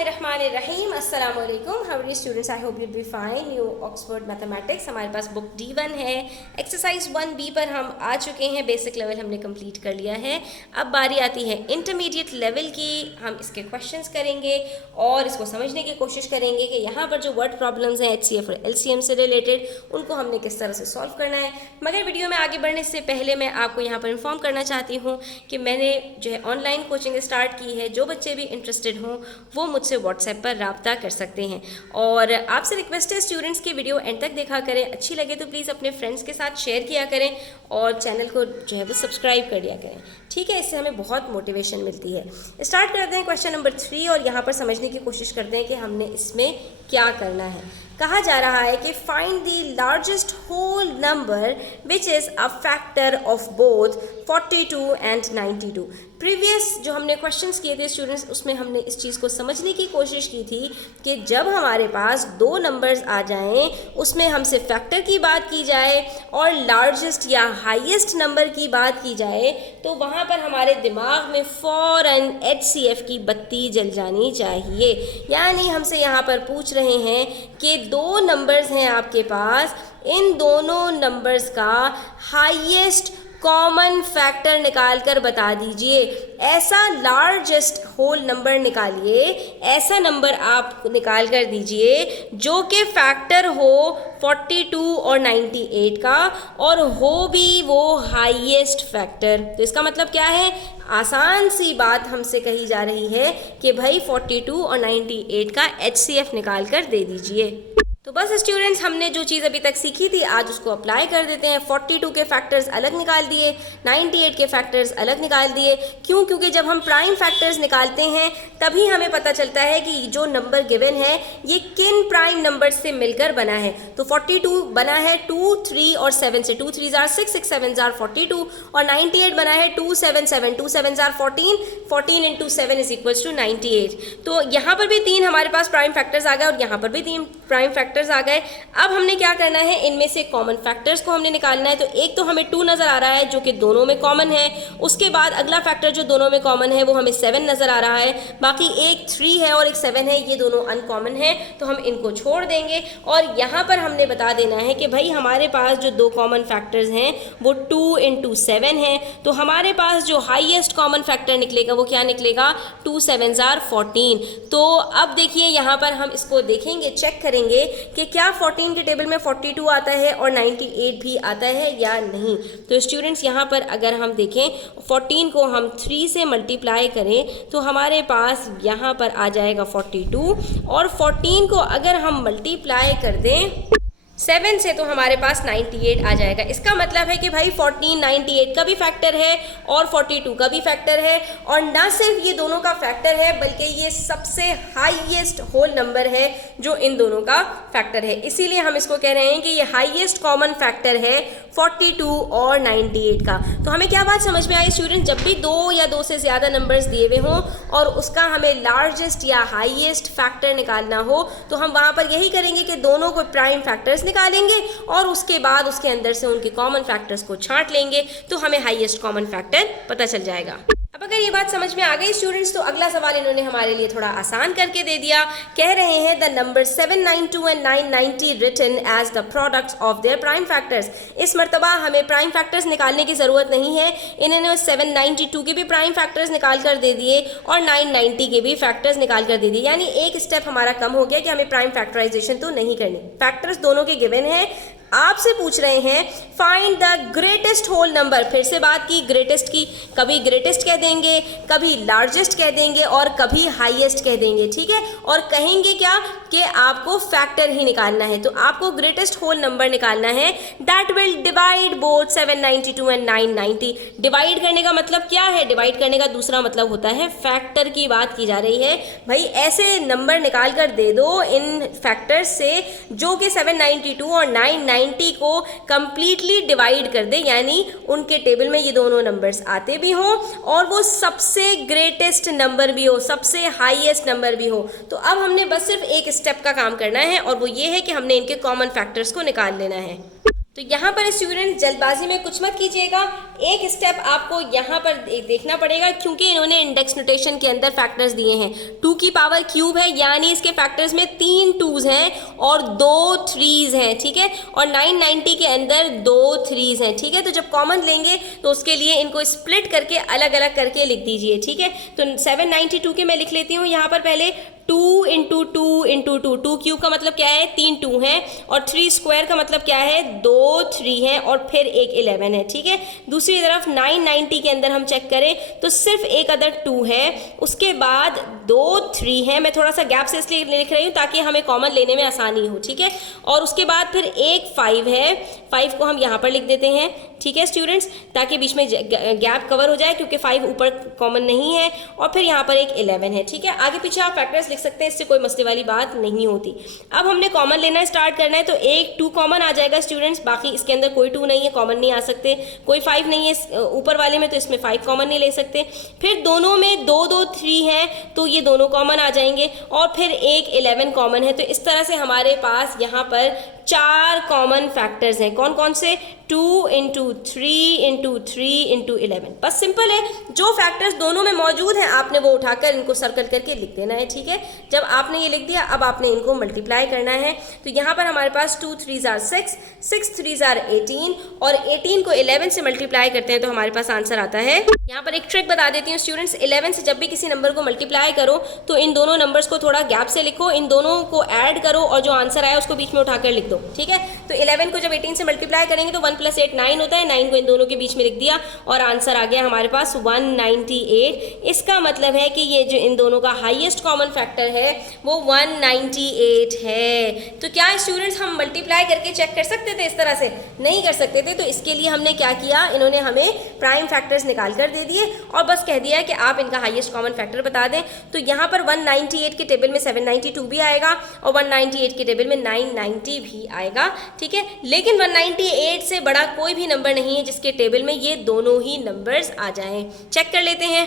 बिस्मिल्लाहिर्रहमानिर्रहीम अस्सलाम वालेकुम। How are you students? I hope you be fine. New Oxford mathematics हमारे पास बुक D1 है। एक्सरसाइज 1B पर हम आ चुके हैं। बेसिक लेवल हमने कंप्लीट कर लिया है। अब बारी आती है इंटरमीडिएट लेवल की। हम इसके क्वेश्चंस करेंगे और इसको समझने की कोशिश करेंगे कि यहाँ पर जो वर्ड प्रॉब्लम्स हैं HCF और LCM से रिलेटेड, उनको हमने किस तरह से सॉल्व करना है। मगर वीडियो में आगे बढ़ने से पहले मैं आपको यहाँ पर इन्फॉर्म करना चाहती हूँ कि मैंने जो है ऑनलाइन कोचिंग स्टार्ट की है। जो बच्चे भी इंटरेस्टेड हों वो मुझसे व्हाट्सएप पर रब्ता कर सकते हैं। और आपसे रिक्वेस्ट है स्टूडेंट्स की वीडियो एंड तक देखा करें। अच्छी लगे तो प्लीज़ अपने फ्रेंड्स के साथ शेयर किया करें और चैनल को जो है वो सब्सक्राइब कर दिया करें, ठीक है। इससे हमें बहुत मोटिवेशन मिलती है। स्टार्ट करते हैं क्वेश्चन नंबर 3 और यहाँ पर समझने की कोशिश करते हैं कि हमने इसमें क्या करना है। कहा जा रहा है कि find the largest whole number which is a factor of both 42 and 92। Previous जो हमने क्वेश्चंस किए थे स्टूडेंट्स, उसमें हमने इस चीज़ को समझने की कोशिश की थी कि जब हमारे पास दो नंबर्स आ जाएं, उसमें हमसे फैक्टर की बात की जाए और लार्जेस्ट या हाईएस्ट नंबर की बात की जाए, तो वहाँ पर हमारे दिमाग में फ़ौरन HCF की बत्ती जल जानी चाहिए। यानी हमसे यहाँ पर पूछ रहे हैं कि दो नंबर्स हैं आपके पास, इन दोनों नंबर्स का हाईएस्ट कॉमन फैक्टर निकाल कर बता दीजिए। ऐसा लार्जेस्ट होल नंबर निकालिए, ऐसा नंबर आप निकाल कर दीजिए जो कि फैक्टर हो 42 और 98 का और हो भी वो हाईएस्ट फैक्टर। तो इसका मतलब क्या है? आसान सी बात हमसे कही जा रही है कि भाई 42 और 98 का HCF निकाल कर दे दीजिए। तो बस स्टूडेंट्स, हमने जो चीज़ अभी तक सीखी थी आज उसको अप्लाई कर देते हैं। 42 के फैक्टर्स अलग निकाल दिए, 98 के फैक्टर्स अलग निकाल दिए। क्यों? क्योंकि जब हम प्राइम फैक्टर्स निकालते हैं तभी हमें पता चलता है कि जो नंबर गिवन है ये किन प्राइम नंबर से मिलकर बना है। तो 42 बना है 2, 3 और 7 से। 2 3 6, 6 7 42 और 98 बना है 2 7 7, 2 7 14, 14 इंटू 7 इज इक्वल्स टू 98। तो यहाँ पर भी 3 हमारे पास प्राइम फैक्टर्स आ गए और यहाँ पर भी 3 प्राइम फैक्टर्स आ गए। अब हमने क्या करना है, इनमें से कॉमन फैक्टर्स को हमने निकालना है। तो एक तो हमें 2 नजर आ रहा है जो कि दोनों में कॉमन है। उसके बाद अगला फैक्टर जो दोनों में कॉमन है वो हमें 7 नजर आ रहा है। बाकी एक 3 है और एक 7 है, ये दोनों अनकॉमन है तो हम इनको छोड़ देंगे। और यहाँ पर हमने बता देना है कि भाई हमारे पास जो दो कॉमन फैक्टर्स हैं वो 2 इंटू 7 है। तो हमारे पास जो हाईएस्ट कॉमन फैक्टर निकलेगा वो क्या निकलेगा? 2 7 14। तो अब देखिए यहाँ पर हम इसको देखेंगे, चेक करेंगे कि क्या 14 के टेबल में 42 आता है और 98 भी आता है या नहीं। तो स्टूडेंट्स यहाँ पर अगर हम देखें 14 को हम 3 से मल्टीप्लाई करें तो हमारे पास यहाँ पर आ जाएगा 42 और 14 को अगर हम मल्टीप्लाई कर दें 7 से तो हमारे पास 98 आ जाएगा। इसका मतलब है कि भाई 14 98 का भी फैक्टर है और 42 का भी फैक्टर है। और ना सिर्फ ये दोनों का फैक्टर है बल्कि ये सबसे हाईएस्ट होल नंबर है जो इन दोनों का फैक्टर है। इसीलिए हम इसको कह रहे हैं कि ये हाईएस्ट कॉमन फैक्टर है 42 और 98 का। तो हमें क्या बात समझ में आई स्टूडेंट? जब भी 2 या 2 से ज़्यादा नंबर्स दिए हुए हों और उसका हमें लार्जेस्ट या हाईएस्ट फैक्टर निकालना हो तो हम वहाँ पर यही करेंगे कि दोनों को प्राइम फैक्टर्स निकालेंगे और उसके बाद उसके अंदर से उनके कॉमन फैक्टर्स को छांट लेंगे तो हमें हाईएस्ट कॉमन फैक्टर पता चल जाएगा। अब अगर ये बात समझ में आ गई स्टूडेंट्स तो अगला सवाल इन्होंने हमारे लिए थोड़ा आसान करके दे दिया। कह रहे हैं the number 792 and 990 written as the products of their prime factors. इस मरतबा हमें प्राइम फैक्टर्स निकालने की ज़रूरत नहीं है। इन्होंने 792 के भी प्राइम फैक्टर्स निकाल कर दे दिए और 990 के भी फैक्टर्स निकाल कर दे दिए। यानी एक स्टेप हमारा कम हो गया कि हमें प्राइम फैक्टराइजेशन तो नहीं करनी। फैक्टर्स दोनों के गिवन है। आपसे पूछ रहे हैं find the greatest whole number. फिर से बात की ग्रेटेस्ट की, कभी ग्रेटेस्ट कह देंगे, कभी लार्जेस्ट कह देंगे और कभी हाईएस्ट कह देंगे, ठीक है। और कहेंगे क्या कि आपको फैक्टर ही निकालना है। तो आपको ग्रेटेस्ट होल नंबर निकालना है that will divide both 792 and 990। Divide करने का मतलब क्या है? डिवाइड करने का दूसरा मतलब होता है फैक्टर की बात की जा रही है। भाई ऐसे नंबर निकाल कर दे दो इन फैक्टर्स से जो कि 792 और 990 को कंप्लीटली डिवाइड कर दे, यानी उनके टेबल में ये दोनों नंबर्स आते भी हों और वो सबसे ग्रेटेस्ट नंबर भी हो, सबसे हाईएस्ट नंबर भी हो। तो अब हमने बस सिर्फ एक स्टेप का काम करना है और वो ये है कि हमने इनके कॉमन फैक्टर्स को निकाल लेना है। तो यहाँ पर स्टूडेंट जल्दबाजी में कुछ मत कीजिएगा, एक स्टेप आपको यहाँ पर देखना पड़ेगा, क्योंकि इन्होंने इंडेक्स नोटेशन के अंदर फैक्टर्स दिए हैं। 2 की पावर क्यूब है, यानी इसके फैक्टर्स में 3 2s हैं और 2 3s हैं, ठीक है। और 990 के अंदर 2 3s हैं, ठीक है। तो जब कॉमन लेंगे तो उसके लिए इनको स्प्लिट करके अलग अलग करके लिख दीजिए, ठीक है। तो 792 के मैं लिख लेती हूँ यहाँ पर पहले 2 इंटू 2 इंटू 2, 2 क्यूब का मतलब क्या है 3 2 हैं, और 3 स्क्वायर का मतलब क्या है 2 3 हैं, और फिर एक 11 है, ठीक है। दूसरी तरफ 990 के अंदर हम चेक करें तो सिर्फ एक अदर 2 है, उसके बाद 2 3 है, मैं थोड़ा सा गैप से इसलिए लिख रही हूँ ताकि हमें कॉमन लेने में आसानी हो, ठीक है। और उसके बाद फिर एक 5 है, 5 को हम यहाँ पर लिख देते हैं, ठीक है स्टूडेंट्स, ताकि बीच में गैप कवर हो जाए, क्योंकि 5 ऊपर कॉमन नहीं है, और फिर यहाँ पर एक 11 है, ठीक है। आगे पीछे आप फैक्टर्स लिख सकते हैं, इससे कोई मसले वाली बात नहीं होती। अब हमने कॉमन लेना स्टार्ट करना है, तो एक 2 कॉमन आ जाएगा स्टूडेंट्स, बाकी इसके अंदर कोई 2 नहीं है, कॉमन नहीं आ सकते। कोई 5 नहीं है ऊपर वाले में, तो इसमें 5 कॉमन नहीं ले सकते। फिर दोनों में 2 2 3 है, तो ये दोनों कॉमन आ जाएंगे, और फिर एक 11 कॉमन है। तो इस तरह से हमारे पास यहाँ पर 4 कॉमन फैक्टर्स हैं। कौन कौन से? 2 इंटू 3 इंटू 3 इंटू 11। बस सिंपल है, जो फैक्टर्स दोनों में मौजूद हैं आपने वो उठाकर इनको सर्कल करके लिख देना है, ठीक है। जब आपने ये लिख दिया, अब आपने इनको मल्टीप्लाई करना है। तो यहाँ पर हमारे पास 2 3s are 6, 6 3s are 18, और 18 को 11 से मल्टीप्लाई करते हैं तो हमारे पास आंसर आता है। यहाँ पर एक ट्रिक बता देती हूँ स्टूडेंट्स, 11 से जब भी किसी नंबर को मल्टीप्लाई करो तो इन दोनों नंबर्स को थोड़ा गैप से लिखो, इन दोनों को ऐड करो, और जो आंसर आया उसको बीच में उठाकर लिख दो, ठीक है। तो 11 को जब 18 से मल्टीप्लाई करेंगे तो 1 + 8 9 होता है, 9 को इन दोनों के बीच में लिख दिया, और आंसर आ गया हमारे पास 198। इसका मतलब है कि ये जो इन दोनों का हाईएस्ट कॉमन फैक्टर है वो 198 है। तो क्या स्टूडेंट्स हम मल्टीप्लाई करके चेक कर सकते थे? इस तरह से नहीं कर सकते थे। तो इसके लिए हमने क्या किया, इन्होंने हमें प्राइम फैक्टर्स निकाल कर दे दिए और बस कह दिया कि आप इनका हाईएस्ट कॉमन फैक्टर बता दें। तो यहाँ पर 198 के टेबल में 792 भी आएगा, और 198 के टेबल में 990 भी आएगा, ठीक है। लेकिन 198 से बड़ा कोई भी नंबर नहीं है जिसके टेबल में ये दोनों ही नंबर्स आ जाएं। चेक कर लेते हैं।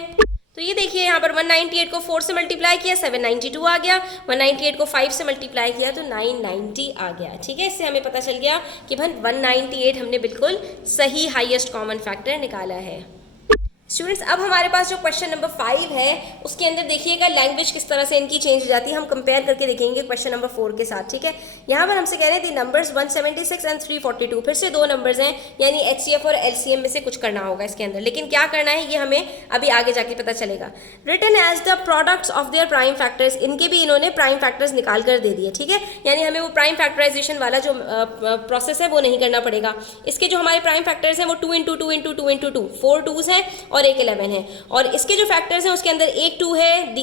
तो ये देखिए यहाँ पर 198 को 4 से मल्टीप्लाई किया 792 आ गया, 198 को 5 से मल्टीप्लाई किया तो 990 आ गया, ठीक है। इससे हमें पता चल गया कि भाई 198 हमने बिल्कुल सही हाईएस्ट कॉमन फैक्टर निकाला है। स्टूडेंट्स, अब हमारे पास जो क्वेश्चन नंबर 5 है उसके अंदर देखिएगा लैंग्वेज किस तरह से इनकी चेंज हो जाती है। हम कंपेयर करके देखेंगे क्वेश्चन नंबर 4 के साथ, ठीक है। यहाँ पर हमसे कह रहे हैं दी नंबर्स 176 एंड 342, फिर से 2 नंबर्स हैं, यानी HCF और LCM में से कुछ करना होगा इसके अंदर, लेकिन क्या करना है ये हमें अभी आगे जाके पता चलेगा। Written as the products of their prime factors, इनके भी इन्होंने प्राइम फैक्टर्स निकाल कर दे दिए, ठीक है। यानी हमें वो प्राइम फैक्टराइजेशन वाला जो प्रोसेस है वो नहीं करना पड़ेगा। इसके जो हमारे प्राइम फैक्टर्स हैं वो 2 इंटू 2 इंटू 2 इंटू 2, 4 2s हैं और एक 11 है, और इसके जो फैक्टर्स हैं उसके अंदर एक 2 है,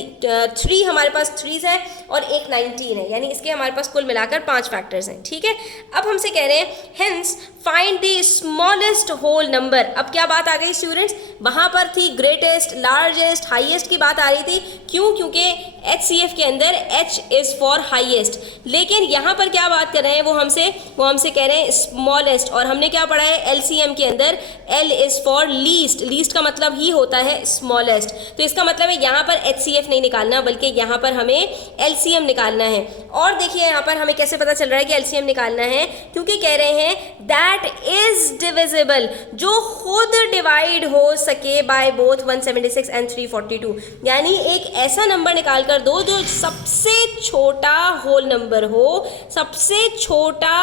3 हमारे पास 3s है, और एक 19 है, यानी इसके हमारे पास कुल मिलाकर 5 फैक्टर्स हैं, ठीक है। अब हमसे कह रहे हैं hence find the smallest whole number. अब क्या बात आ गई स्टूडेंट्स, वहां पर थी ग्रेटेस्ट, लार्जेस्ट, हाईएस्ट की बात आ रही थी। क्यों? क्योंकि HCF के अंदर H इज फॉर हाईएस्ट, लेकिन यहाँ पर क्या बात कर रहे हैं वो हमसे कह रहे हैं स्मॉलेस्ट, और हमने क्या पढ़ा है LCM के अंदर L is for least, least का मतलब ही होता है स्मॉलेस्ट। तो इसका मतलब है यहाँ पर HCF नहीं निकालना बल्कि यहाँ पर हमें LCM निकालना है। और देखिए यहाँ पर हमें कैसे पता चल रहा है कि LCM निकालना है, क्योंकि कह रहे हैं दैट इज डिविजिबल, जो खुद डिवाइड हो सके बाय बोथ 176 एंड 342, यानी एक ऐसा नंबर निकाल कर दो जो सबसे छोटा होल नंबर हो, सबसे छोटा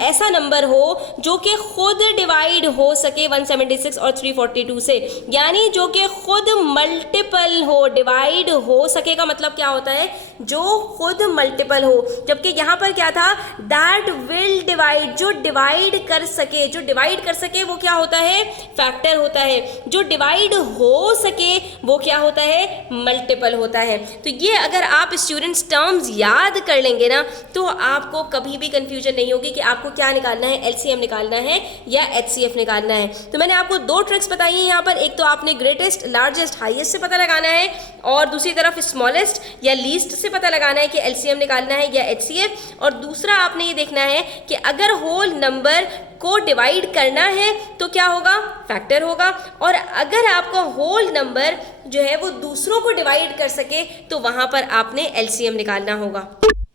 ऐसा नंबर हो जो कि खुद डिवाइड हो सके 176 और 342 से, यानी जो कि खुद मल्टीपल हो, डिवाइड हो सके का मतलब क्या होता है, जो खुद मल्टीपल हो। जबकि यहाँ पर क्या था, दैट विल डिवाइड, जो डिवाइड कर सके, जो डिवाइड कर सके वो क्या होता है, फैक्टर होता है, जो डिवाइड हो सके वो क्या होता है, मल्टीपल होता है। तो ये अगर आप स्टूडेंट्स टर्म्स याद कर लेंगे ना तो आपको कभी भी कंफ्यूजन नहीं होगी कि आपको क्या निकालना है, LCM निकालना है या HCF निकालना है। तो मैंने आपको 2 ट्रिक्स बताई हैं यहाँ पर, एक तो आपने ग्रेटेस्ट, लार्जेस्ट, हाईएस्ट से पता लगाना है, और दूसरी तरफ स्मॉलेस्ट या लीस्ट से पता लगाना है कि LCM निकालना है या HCF, और दूसरा आपने ये देखना है कि अगर होल नंबर को डिवाइड करना है तो क्या होगा, फैक्टर होगा, और अगर आपका होल नंबर जो है वो दूसरों को डिवाइड कर सके तो वहां पर आपने LCM निकालना होगा।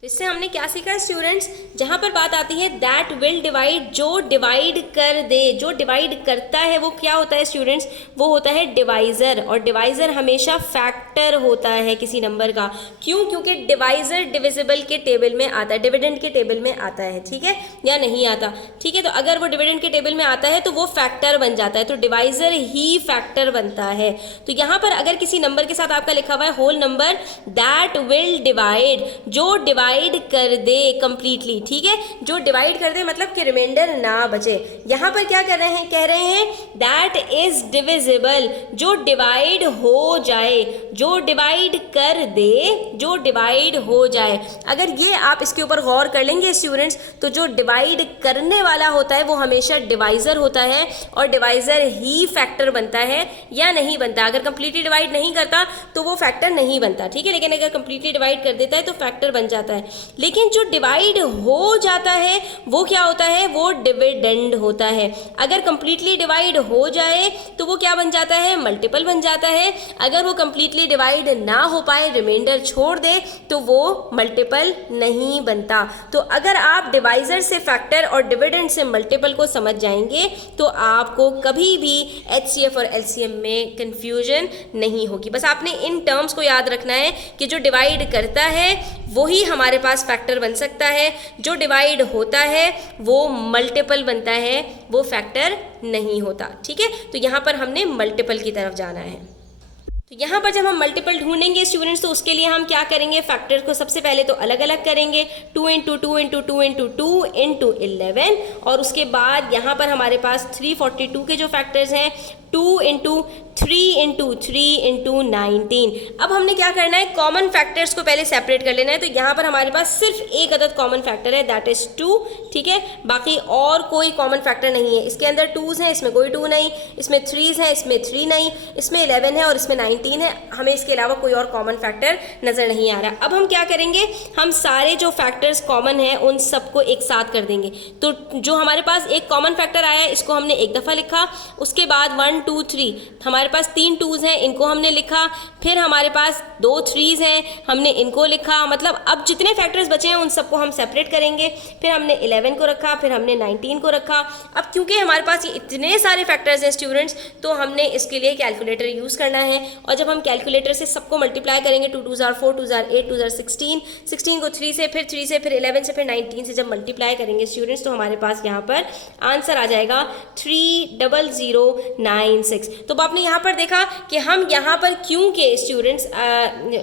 तो इससे हमने क्या सीखा स्टूडेंट्स, जहाँ पर बात आती है दैट विल डिवाइड, जो डिवाइड कर दे, जो डिवाइड करता है वो क्या होता है स्टूडेंट्स, वो होता है डिवाइज़र। और डिवाइज़र हमेशा फैक्टर होता है किसी नंबर का। क्यों? क्योंकि डिवाइज़र डिविजिबल के टेबल में आता है, डिविडेंड के टेबल में आता है, ठीक है, या नहीं आता, ठीक है। तो अगर वो डिविडेंड के टेबल में आता है तो वो फैक्टर बन जाता है, तो डिवाइज़र ही फैक्टर बनता है। तो यहाँ पर अगर किसी नंबर के साथ आपका लिखा हुआ है whole number that will divide, जो डिवाइड कर दे कंप्लीटली, ठीक है, जो डिवाइड कर दे मतलब कि रिमाइंडर ना बचे। यहां पर क्या कर रहे हैं, कह रहे हैं दैट इज डिविजिबल, जो डिवाइड हो जाए, जो डिवाइड कर दे, जो डिवाइड हो जाए। अगर ये आप इसके ऊपर गौर कर लेंगे स्टूडेंट्स, तो जो डिवाइड करने वाला होता है वो हमेशा डिवाइजर होता है, और डिवाइजर ही फैक्टर बनता है या नहीं बनता। अगर कंप्लीटली डिवाइड नहीं करता तो वो फैक्टर नहीं बनता, ठीक है, लेकिन अगर कंप्लीटली डिवाइड कर देता है तो फैक्टर बन जाता है। लेकिन जो डिवाइड हो जाता है वो क्या होता है, वो डिविडेंड होता है। अगर कंप्लीटली डिवाइड हो जाए तो वो क्या बन जाता है, मल्टीपल बन जाता है। अगर वो कंप्लीटली डिवाइड ना हो पाए, रिमाइंडर छोड़ दे, तो वो मल्टीपल नहीं बनता। तो अगर आप डिवाइजर से फैक्टर और डिविडेंड से मल्टीपल को समझ जाएंगे तो आपको कभी भी एचसीएफ और एलसीएम में कंफ्यूजन नहीं होगी। बस आपने इन टर्म्स को याद रखना है कि जो डिवाइड करता है वही हमारे पास फैक्टर बन सकता है, जो डिवाइड होता है वो मल्टीपल बनता है, वो फैक्टर नहीं होता, ठीक है। तो यहाँ पर हमने मल्टीपल की तरफ जाना है। तो यहाँ पर जब हम मल्टीपल ढूंढेंगे स्टूडेंट्स, तो उसके लिए हम क्या करेंगे, फैक्टर को सबसे पहले तो अलग अलग करेंगे, 2 × 2 × 2 × 2 × 11, और उसके बाद यहाँ पर हमारे पास 342 के जो फैक्टर्स हैं, 2 × 3 × 3 × 19। अब हमने क्या करना है, कॉमन फैक्टर्स को पहले सेपरेट कर लेना है। तो यहाँ पर हमारे पास सिर्फ एक अदद कॉमन फैक्टर है, दैट इज 2, ठीक है, बाकी और कोई कॉमन फैक्टर नहीं है। इसके अंदर 2s हैं, इसमें कोई 2 नहीं, इसमें 3s हैं, इसमें 3 नहीं, इसमें 11 है और इसमें 19 है। हमें इसके अलावा कोई और कॉमन फैक्टर नज़र नहीं आ रहा। अब हम क्या करेंगे, हम सारे जो फैक्टर्स कॉमन हैं उन सबको एक साथ कर देंगे। तो जो हमारे पास एक कॉमन फैक्टर आया इसको हमने एक दफ़ा लिखा, उसके बाद 1 2 3 हमारे पास 3 2s हैं, इनको हमने लिखा, फिर हमारे पास 2 3s हैं, हमने इनको लिखा। मतलब अब जितने फैक्टर्स बचे हैं उन सबको हम सेपरेट करेंगे। फिर हमने 11 को रखा, फिर हमने 19 को रखा। अब क्योंकि हमारे पास ये इतने सारे फैक्टर्स हैं स्टूडेंट्स, तो हमने इसके लिए कैलकुलेटर यूज़ करना है। और जब हम कैलकुलेटर से सबको मल्टीप्लाई करेंगे, 2 2s are 4, 2s are 8, 2s are 16, 16 को 3 से, फिर 3 से, फिर 11 से, फिर 19 से जब मल्टीप्लाई करेंगे स्टूडेंट्स, तो हमारे पास यहाँ पर आंसर आ जाएगा 30096। तो आपने यहाँ पर देखा कि हम यहाँ पर क्योंकि स्टूडेंट्स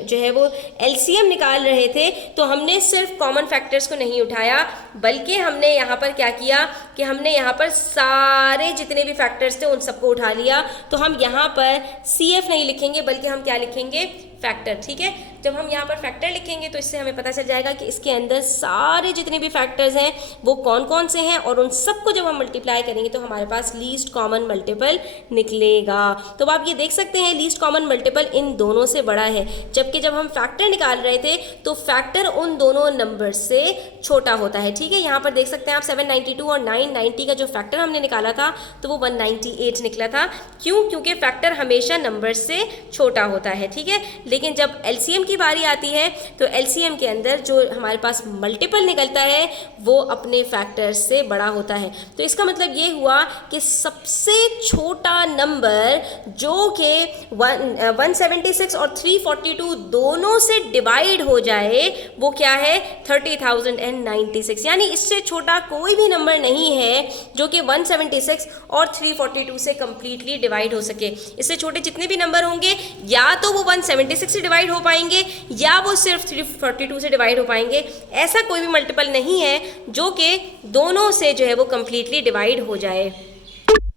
जो है वो एलसीएम निकाल रहे थे, तो हमने सिर्फ कॉमन फैक्टर्स को नहीं उठाया, बल्कि हमने यहाँ पर क्या किया कि हमने यहाँ पर सारे जितने भी फैक्टर्स थे उन सबको उठा लिया। तो हम यहाँ पर CF नहीं लिखेंगे, बल्कि हम क्या लिखेंगे, फैक्टर, ठीक है। जब हम यहाँ पर फैक्टर लिखेंगे तो इससे हमें पता चल जाएगा कि इसके अंदर सारे जितने भी फैक्टर्स हैं वो कौन कौन से हैं, और उन सबको जब हम मल्टीप्लाई करेंगे तो हमारे पास लीस्ट कॉमन मल्टीपल निकलेगा। तो आप ये देख सकते हैं लीस्ट कॉमन मल्टीपल इन दोनों से बड़ा है, जबकि जब हम फैक्टर निकाल रहे थे तो फैक्टर उन दोनों नंबर से छोटा होता है, ठीक है। यहाँ पर देख सकते हैं आप 792 और 990 का जो फैक्टर हमने निकाला था तो वो 198 निकला था। क्यों? क्योंकि फैक्टर हमेशा नंबर से छोटा होता है, ठीक है। लेकिन जब एलसीएम की बारी आती है तो एलसीएम के अंदर जो हमारे पास मल्टीपल निकलता है वो अपने फैक्टर से बड़ा होता है। तो इसका मतलब ये हुआ कि सबसे छोटा नंबर जो कि 176 और 342 दोनों से डिवाइड हो जाए वो क्या है, 30,096। यानी इससे छोटा कोई भी नंबर नहीं है जो कि 176 और 342 से कंप्लीटली डिवाइड हो सके। इससे छोटे जितने भी नंबर होंगे या तो वो 176 से डिवाइड हो पाएंगे या वो सिर्फ 342 से डिवाइड हो पाएंगे। ऐसा कोई भी मल्टीपल नहीं है जो कि दोनों से जो है वो कंप्लीटली डिवाइड हो जाए।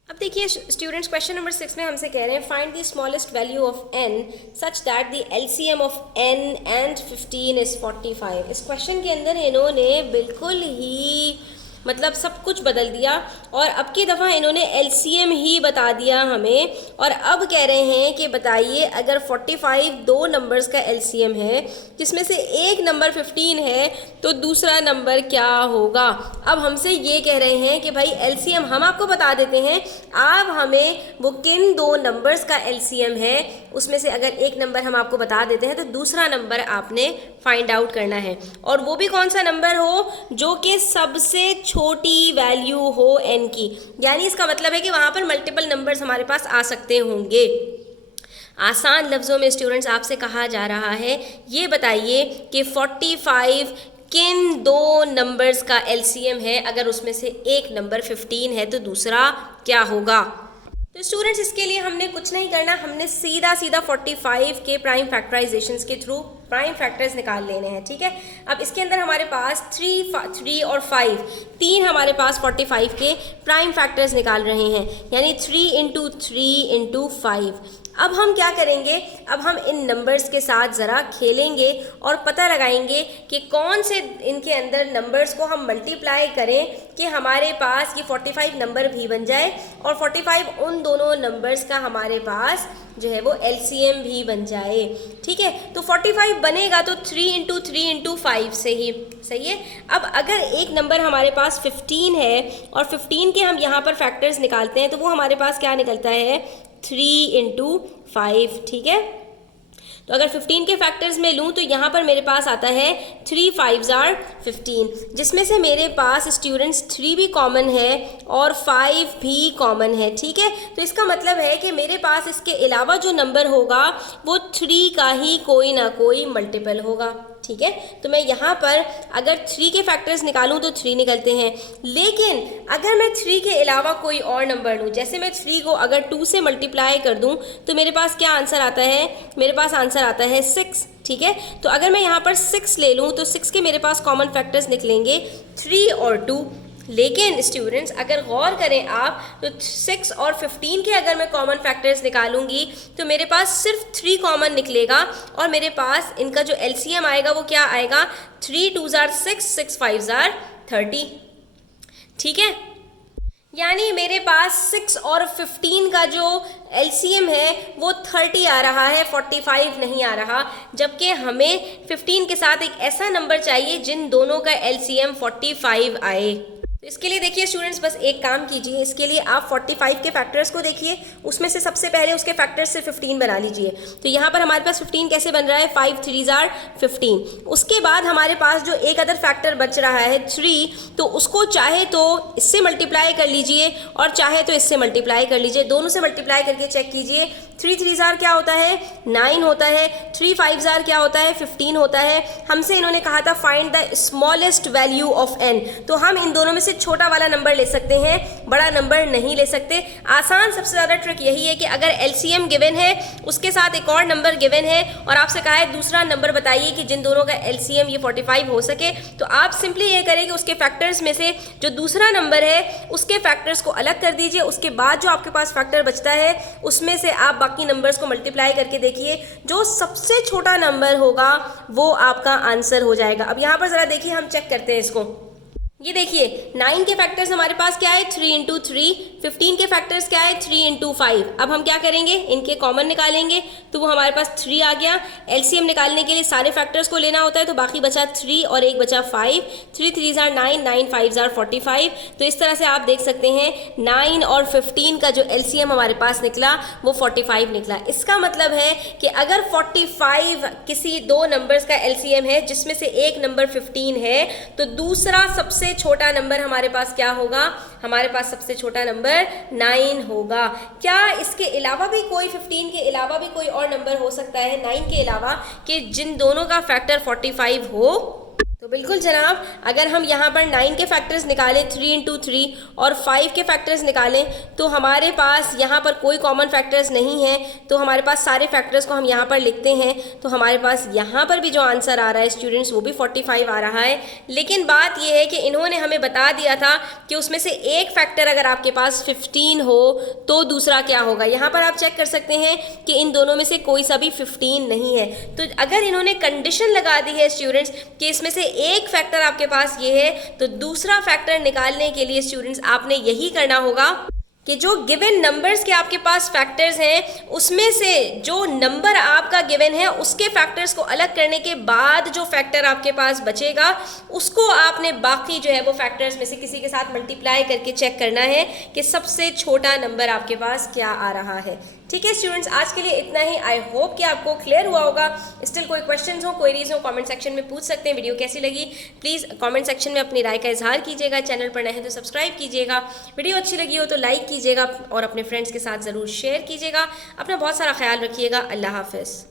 अब देखिए स्टूडेंट्स, क्वेश्चन नंबर 6 में हमसे कह रहे हैं find the smallest value of n such that the LCM of n and 15 is 45। इस क्वेश्चन के अंदर इन्होंने बिल्कुल ही मतलब सब कुछ बदल दिया और अब की दफ़ा इन्होंने LCM ही बता दिया हमें। और अब कह रहे हैं कि बताइए अगर 45 दो नंबर्स का LCM है जिसमें से एक नंबर 15 है तो दूसरा नंबर क्या होगा। अब हमसे ये कह रहे हैं कि भाई LCM हम आपको बता देते हैं, आप हमें वो किन दो नंबर्स का LCM है उसमें से अगर एक नंबर हम आपको बता देते हैं तो दूसरा नंबर आपने फाइंड आउट करना है, और वो भी कौन सा नंबर हो जो कि सबसे छोटी वैल्यू हो n की। यानी इसका मतलब है कि वहाँ पर मल्टीपल नंबर्स हमारे पास आ सकते होंगे। आसान लफ्ज़ों में स्टूडेंट्स आपसे कहा जा रहा है ये बताइए कि 45 किन दो नंबर्स का LCM है, अगर उसमें से एक नंबर 15 है तो दूसरा क्या होगा। तो स्टूडेंट्स इसके लिए हमने कुछ नहीं करना, हमने सीधा 45 के प्राइम फैक्टराइजेशंस के थ्रू प्राइम फैक्टर्स निकाल लेने हैं। ठीक है, अब इसके अंदर हमारे पास 3 और 5 तीन हमारे पास 45 के प्राइम फैक्टर्स निकाल रहे हैं, यानी 3 इंटू 3 इंटू 5। अब हम क्या करेंगे, अब हम इन नंबर्स के साथ ज़रा खेलेंगे और पता लगाएंगे कि कौन से इनके अंदर नंबर्स को हम मल्टीप्लाई करें कि हमारे पास ये 45 नंबर भी बन जाए और 45 उन दोनों नंबर्स का हमारे पास जो है वो LCM भी बन जाए। ठीक है, तो 45 बनेगा तो 3 इंटू 3 इंटू 5 से ही सही है। अब अगर एक नंबर हमारे पास 15 है और 15 के हम यहाँ पर फैक्टर्स निकालते हैं तो वो हमारे पास क्या निकलता है 3 इंटू 5। ठीक है, तो अगर 15 के फैक्टर्स में लूँ तो यहाँ पर मेरे पास आता है 3 5s are 15, जिसमें से मेरे पास स्टूडेंट्स 3 भी कॉमन है और 5 भी कॉमन है। ठीक है, तो इसका मतलब है कि मेरे पास इसके अलावा जो नंबर होगा वो 3 का ही कोई ना कोई मल्टीपल होगा। ठीक है, तो मैं यहाँ पर अगर 3 के फैक्टर्स निकालूं तो 3 निकलते हैं, लेकिन अगर मैं 3 के अलावा कोई और नंबर लूँ, जैसे मैं 3 को अगर 2 से मल्टीप्लाई कर दूं तो मेरे पास क्या आंसर आता है, मेरे पास आंसर आता है 6। ठीक है, तो अगर मैं यहाँ पर 6 ले लूँ तो 6 के मेरे पास कॉमन फैक्टर्स निकलेंगे 3 और 2। लेकिन स्टूडेंट्स अगर गौर करें आप तो 6 और 15 के अगर मैं कॉमन फैक्टर्स निकालूंगी तो मेरे पास सिर्फ 3 कॉमन निकलेगा और मेरे पास इनका जो LCM आएगा वो क्या आएगा 3 2s are 6 6 5s are 30। ठीक है, यानी मेरे पास 6 और 15 का जो LCM है वो 30 आ रहा है, 45 नहीं आ रहा, जबकि हमें 15 के साथ एक ऐसा नंबर चाहिए जिन दोनों का LCM 45 आए। तो इसके लिए देखिए स्टूडेंट्स बस एक काम कीजिए, इसके लिए आप 45 के फैक्टर्स को देखिए, उसमें से सबसे पहले उसके फैक्टर्स से 15 बना लीजिए। तो यहाँ पर हमारे पास 15 कैसे बन रहा है 5 3s are 15। उसके बाद हमारे पास जो एक अदर फैक्टर बच रहा है 3, तो उसको चाहे तो इससे मल्टीप्लाई कर लीजिए और चाहे तो इससे मल्टीप्लाई कर लीजिए, दोनों से मल्टीप्लाई करके चेक कीजिए। 3 3s are क्या होता है 9 होता है, 3 5s are क्या होता है 15 होता है। हमसे इन्होंने कहा था find the smallest value of n, तो हम इन दोनों में से छोटा वाला नंबर ले सकते हैं, बड़ा नंबर नहीं ले सकते। आसान सबसे ज़्यादा ट्रिक यही है कि अगर LCM गिवन है उसके साथ एक और नंबर गिवन है और आपसे कहा है दूसरा नंबर बताइए कि जिन दोनों का LCM ये 45 हो सके, तो आप सिंपली ये करें कि उसके फैक्टर्स में से जो दूसरा नंबर है उसके फैक्टर्स को अलग कर दीजिए, उसके बाद जो आपके पास फैक्टर बचता है उसमें से आप बाकी नंबर्स को मल्टीप्लाई करके देखिए, जो सबसे छोटा नंबर होगा वो आपका आंसर हो जाएगा। अब यहाँ पर ज़रा देखिए, हम चेक करते हैं इसको। ये देखिए 9 के फैक्टर्स हमारे पास क्या है 3 इंटू 3, 15 के फैक्टर्स क्या है 3 इंटू 5। अब हम क्या करेंगे, इनके कॉमन निकालेंगे तो वो हमारे पास 3 आ गया। LCM निकालने के लिए सारे फैक्टर्स को लेना होता है, तो बाकी बचा 3 और एक बचा 5। 3 3s are 9 9 5s are 45। तो इस तरह से आप देख सकते हैं 9 और 15 का जो LCM हमारे पास निकला वो 45 निकला। इसका मतलब है कि अगर 45 किसी दो नंबर्स का LCM है जिसमें से एक नंबर 15 है, तो दूसरा सबसे छोटा नंबर हमारे पास क्या होगा, हमारे पास सबसे छोटा नंबर 9 होगा। क्या इसके अलावा भी कोई 15 के अलावा भी कोई और नंबर हो सकता है 9 के अलावा कि जिन दोनों का फैक्टर 45 हो? तो बिल्कुल जनाब, अगर हम यहाँ पर 9 के फैक्टर्स निकालें 3 इंटू 3 और 5 के फैक्टर्स निकालें तो हमारे पास यहाँ पर कोई कॉमन फैक्टर्स नहीं है, तो हमारे पास सारे फैक्टर्स को हम यहाँ पर लिखते हैं, तो हमारे पास यहाँ पर भी जो आंसर आ रहा है स्टूडेंट्स वो भी 45 आ रहा है। लेकिन बात यह है कि इन्होंने हमें बता दिया था कि उसमें से एक फैक्टर अगर आपके पास 15 हो तो दूसरा क्या होगा। यहाँ पर आप चेक कर सकते हैं कि इन दोनों में से कोई सा भी 15 नहीं है। तो अगर इन्होंने कंडीशन लगा दी है स्टूडेंट्स कि इसमें से एक फैक्टर आपके पास ये है, तो दूसरा फैक्टर निकालने के लिए स्टूडेंट्स आपने यही करना होगा कि जो गिवन नंबर्स के आपके पास फैक्टर्स हैं उसमें से जो नंबर आपका गिवन है उसके फैक्टर्स को अलग करने के बाद जो फैक्टर आपके पास बचेगा उसको आपने बाकी जो है वो फैक्टर्स में से किसी के साथ मल्टीप्लाई करके चेक करना है कि सबसे छोटा नंबर आपके पास क्या आ रहा है। ठीक है स्टूडेंट्स, आज के लिए इतना ही। आई होप कि आपको क्लियर हुआ होगा। स्टिल कोई क्वेश्चंस हो, क्वेरीज हो, कमेंट सेक्शन में पूछ सकते हैं। वीडियो कैसी लगी प्लीज़ कमेंट सेक्शन में अपनी राय का इजहार कीजिएगा। चैनल पर नए हैं तो सब्सक्राइब कीजिएगा। वीडियो अच्छी लगी हो तो लाइक कीजिएगा और अपने फ्रेंड्स के साथ ज़रूर शेयर कीजिएगा। अपना बहुत सारा ख्याल रखिएगा। अल्लाह हाफ़िज़।